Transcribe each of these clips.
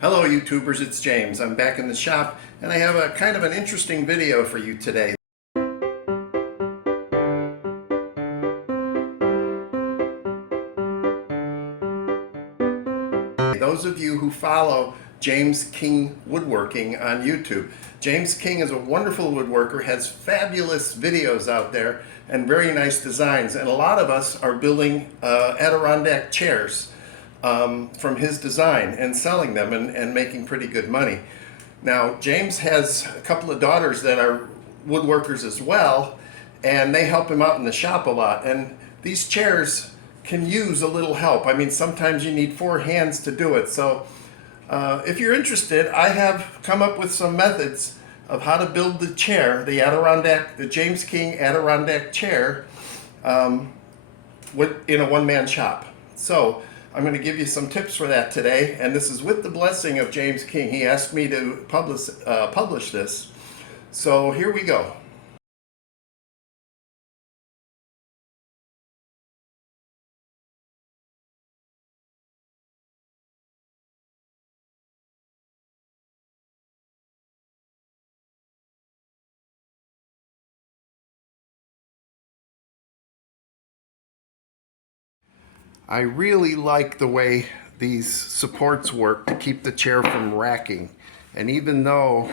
Hello YouTubers, it's James. I'm back in the shop and I have a kind of an interesting video for you today. Those of you who follow James King Woodworking on YouTube. James King is a wonderful woodworker, has fabulous videos out there and very nice designs, and a lot of us are building Adirondack chairs from his design and selling them and making pretty good money. Now James has a couple of daughters that are woodworkers as well, and they help him out in the shop a lot, and these chairs can use a little help. I mean, sometimes you need 4 hands to do it. So if you're interested, I have come up with some methods of how to build the chair, the Adirondack, the James King Adirondack chair in a one-man shop. So I'm going to give you some tips for that today, and this is with the blessing of James King. He asked me to publish this. So here we go. I really like the way these supports work to keep the chair from racking. And even though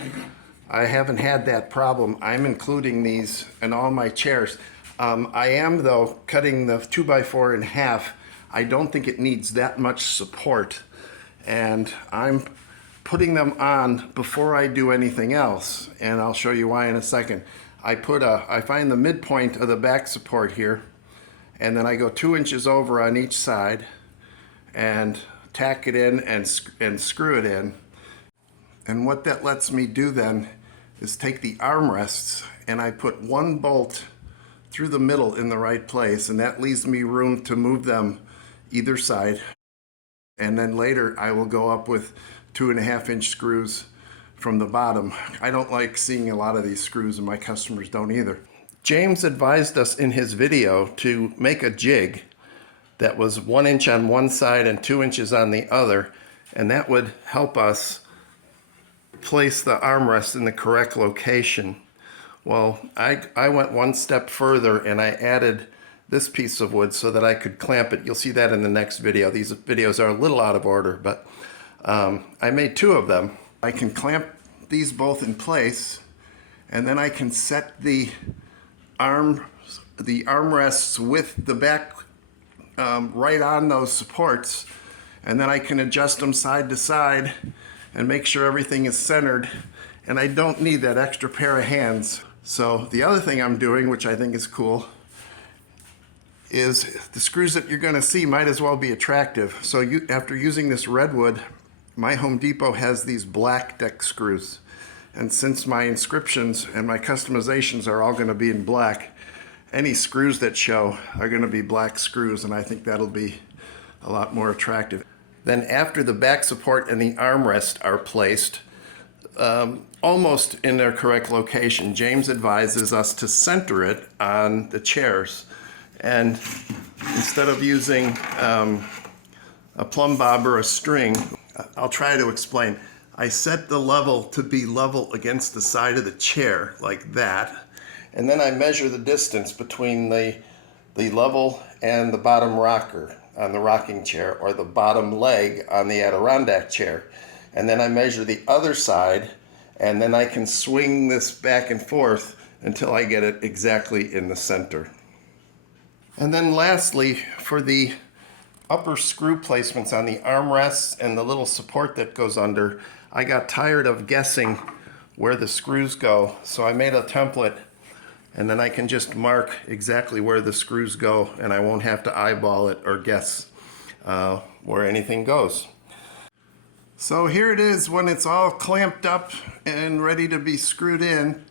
I haven't had that problem, I'm including these in all my chairs. I am, though, cutting the 2x4 in half. I don't think it needs that much support. And I'm putting them on before I do anything else. And I'll show you why in a second. I find the midpoint of the back support here, and then I go 2 inches over on each side and tack it in and screw it in. And what that lets me do then is take the armrests and I put 1 bolt through the middle in the right place, and that leaves me room to move them either side. And then later I will go up with 2.5-inch screws from the bottom. I don't like seeing a lot of these screws, and my customers don't either. James advised us in his video to make a jig that was 1 inch on one side and 2 inches on the other, and that would help us place the armrest in the correct location. Well, I went one step further and I added this piece of wood so that I could clamp it. You'll see that in the next video. These videos are a little out of order, but I made 2 of them. I can clamp these both in place, and then I can set the armrests with the back right on those supports, and then I can adjust them side to side and make sure everything is centered, and I don't need that extra pair of hands. So the other thing I'm doing, which I think is cool, is the screws that you're going to see might as well be attractive. So after using this redwood, my Home Depot has these black deck screws. And since my inscriptions and my customizations are all going to be in black, any screws that show are going to be black screws, and I think that'll be a lot more attractive. Then after the back support and the armrest are placed almost in their correct location, James advises us to center it on the chairs. And instead of using a plumb bob or a string, I'll try to explain. I set the level to be level against the side of the chair, like that. And then I measure the distance between the level and the bottom rocker on the rocking chair, or the bottom leg on the Adirondack chair. And then I measure the other side, and then I can swing this back and forth until I get it exactly in the center. And then lastly, for the upper screw placements on the armrests and the little support that goes under, I got tired of guessing where the screws go, so I made a template, and then I can just mark exactly where the screws go, and I won't have to eyeball it or guess where anything goes. So here it is when it's all clamped up and ready to be screwed in.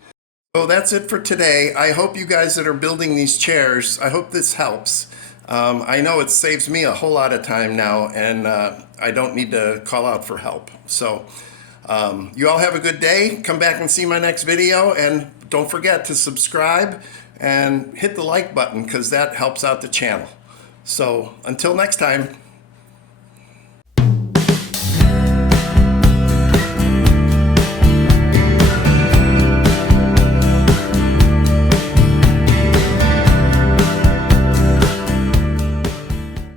So that's it for today. I hope you guys that are building these chairs, I hope this helps. I know it saves me a whole lot of time now, and I don't need to call out for help. So you all have a good day. Come back and see my next video, and don't forget to subscribe and hit the like button, because that helps out the channel. So until next time.